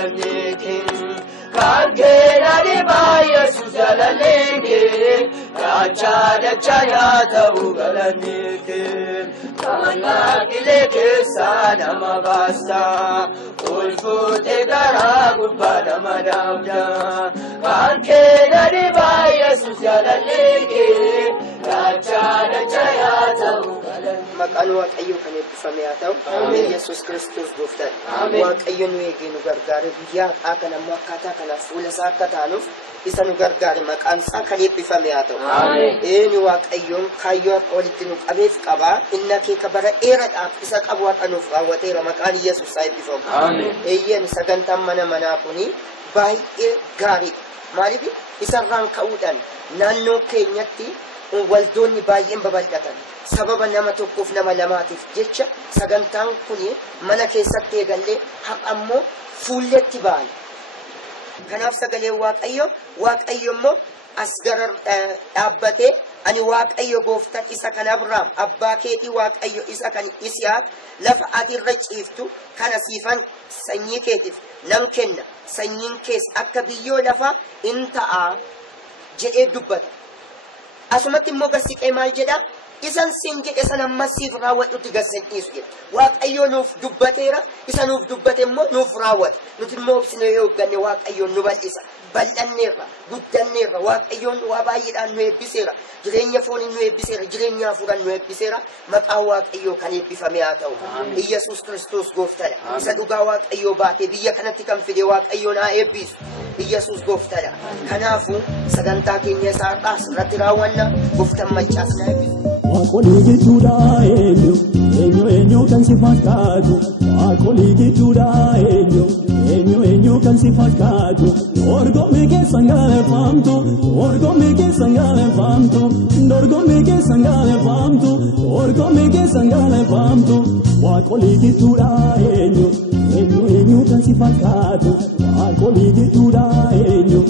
galaniki kankena diba Yesus galaniki Kachada chayata galaniki Kana kileke sana mabasta Ulfute gara gubada madamda Kankena diba Yesus galaniki Kachada chayata مقال واقعي كان يفهمياتو يسوع كريستوس غفتان واقعي نيجي نغرغار بيا اكن مكاتا كان فول ساكتانوف إذا نغرغار مقال ساكن يفهمياتو اني واقعي كايو اولتنو ابيف قبا انك كبر ايرد اف إذا قبوات انوف راوتير مقال يسوع سايب بيفهم ايين سغنتم مناكوني باي غاري مالبي إذا ران كودان نانو كينيتي والدوني بايين ببلدتن سبب نما توقف نما لماتف جتشا سغنتان كوني منا كيساتي غالي حق امو فولتي بال كناف سغلي واقعيو مو اسغر ابته اني واقعيو غوفتا اسا كان ابرام اباكيتي واقعيو اسا كان اسياق لفعاتي رجيفتو كان سيفان سنيكيتف نمكن سنين كيس اكبيو لفا انتا جئ دبتا اسمت موغسيك ايمال جدا إذا سنجد إذا مسيف راوت نتجسد إسقي واق أيون نوف دبتيرا إذا نوف دبتة مو نوف راوت نتمو بسنيو غني واق أيون نبال إذا بل النيرة قد النيرة واق أيون وابايد أنوي بسيرة جرين يفون أنوي بسيرة جرين يفون أنوي بسيرة متى واق أيو كان يبفمياتو يسوع كريستوس غفتلا سدوغا واق أيو باتي بيا كانت تكم في واق أيون آيبيس يسوع غفتلا كنافو سدنتا كينيا سارقاس رتراوانا غفتم مجاسنا Wakoligi tuda enyo kan sifakatu Wakoligi tuda enyo kan sifakatu Orgo meke sangale famtu Orgo meke sangale famtu Orgo meke sangale famtu Orgo meke sangale famtu Wakoligi tuda enyo kan sifakatu Wakoligi tuda enyo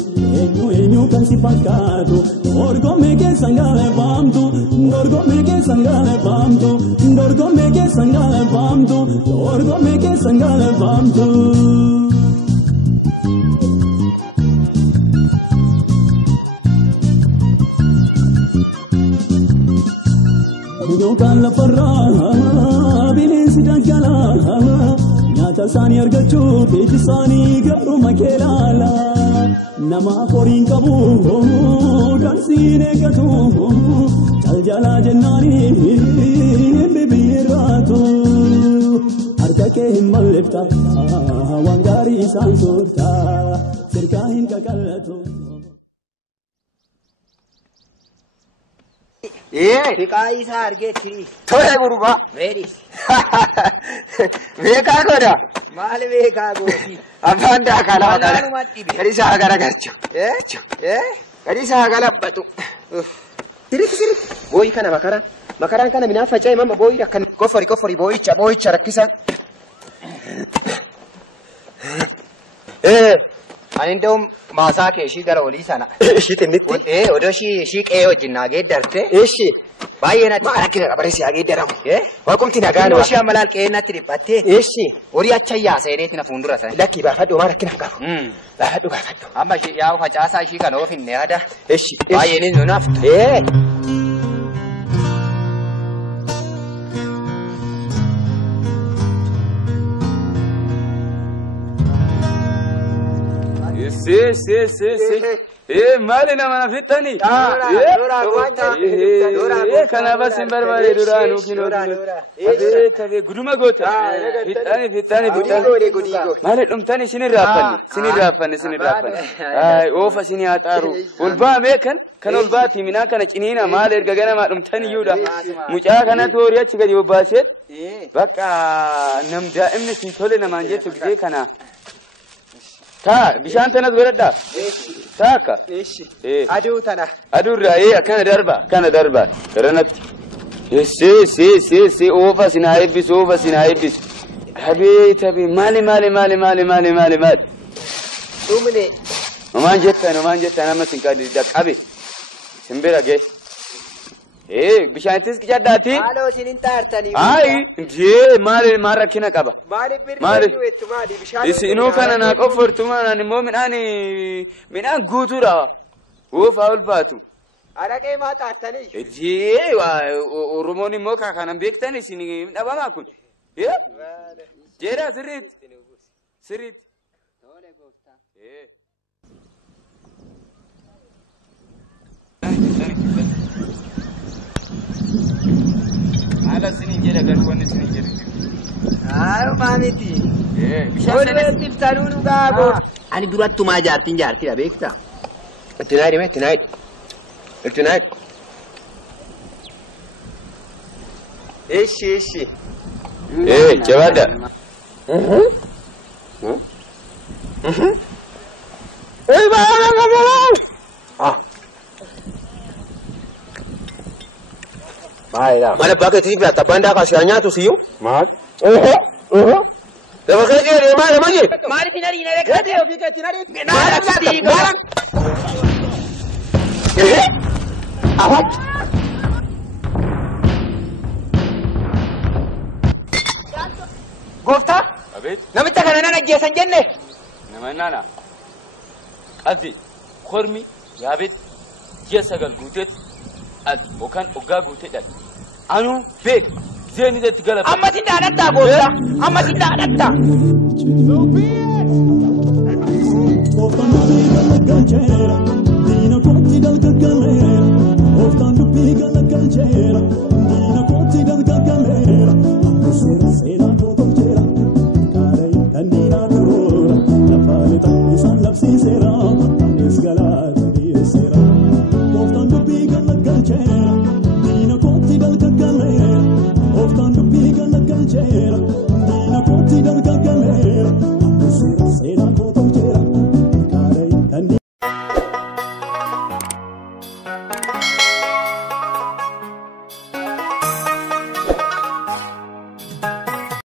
kan sifakatu Orgo meke sangale famtu Dorgo meke sangale famtu Dorgo meke sangale famtu Dorgo meke sangale famtu Bukan la farra bilis dagala Nyata sani argachu biji sani garu makelala Nama korin kabu kan sine gatu Jala jannani bibiratu harkake himmal lifta wangari sansurta sirkahin kakallatu Fikai sa arge chiri Thoya guruba very Veka goda mal veka godi Abanda kala kadi sa gara gachu kadi sa gala batu Sirik boy kana makaran kana mina facai mama boy kan kofari boy rakisa ani ndom masa ke shi gara oli sana shi tinnitti odo shi ke wajinna ge darte shi bayena marakira kabare si age daramu wa kumti nagano shi amalal ke natti dibatte shi ori achaya sayreeti na fundura sa lakki ba fado marakina ka ba fado amma shi ya facasa shi kana ofin ne hada shi bayeni no nafto malina mana fitani kana bas barbare duranu kino tabe guduma gota fitani male dumtani sinirafani ay ofa sini ataru ulba mekan kan ulbati mina kana cinina male ergagana ma dumtani yuda muca kana toriya cigadi obaset baka nam daimni sintole na manjetu gide kana تا بيشان تناس بردا تاكا ايش ادو راي كان دربا رنت سي اوفا سينايبس حبيبي مالي تومني ومان جت انا ما تنكادي دك ابي سمبرا جي إيه بشان تسك جداتي هالو سنين تارتني هاي جي مال ركنا كبا مالي بري مالي مالي بشان إنه كان أنا كفر توما أنا مو من أن قوتورا هو فاول فاتو أنا كي ما تارتني جي ورموني موكا كان بيكتني سيني أبا ما كن إيه جيرا سريت إيه على سنين جيرا قالوا سنين جيرا أيوة مامتي إيه بشان تبتلون وقابو أنا دورت ما جارتين يا بيكتا تنايد إيش إيه جوادا Mana pakai TV atau banda kasihannya tuh siu? Mal Dapat kerja di mana lagi? Mari tinari nere kate o fika tinari Barang. Apa? Gofta أبيت namicha kana nana geessan jenne نمنانا أذي خرمي يا بيت جسقل قوتت أذ وكان أوجا قوتت أنو فيك زين إذا تقلب amma tinda adatta gofta amma tinda adatta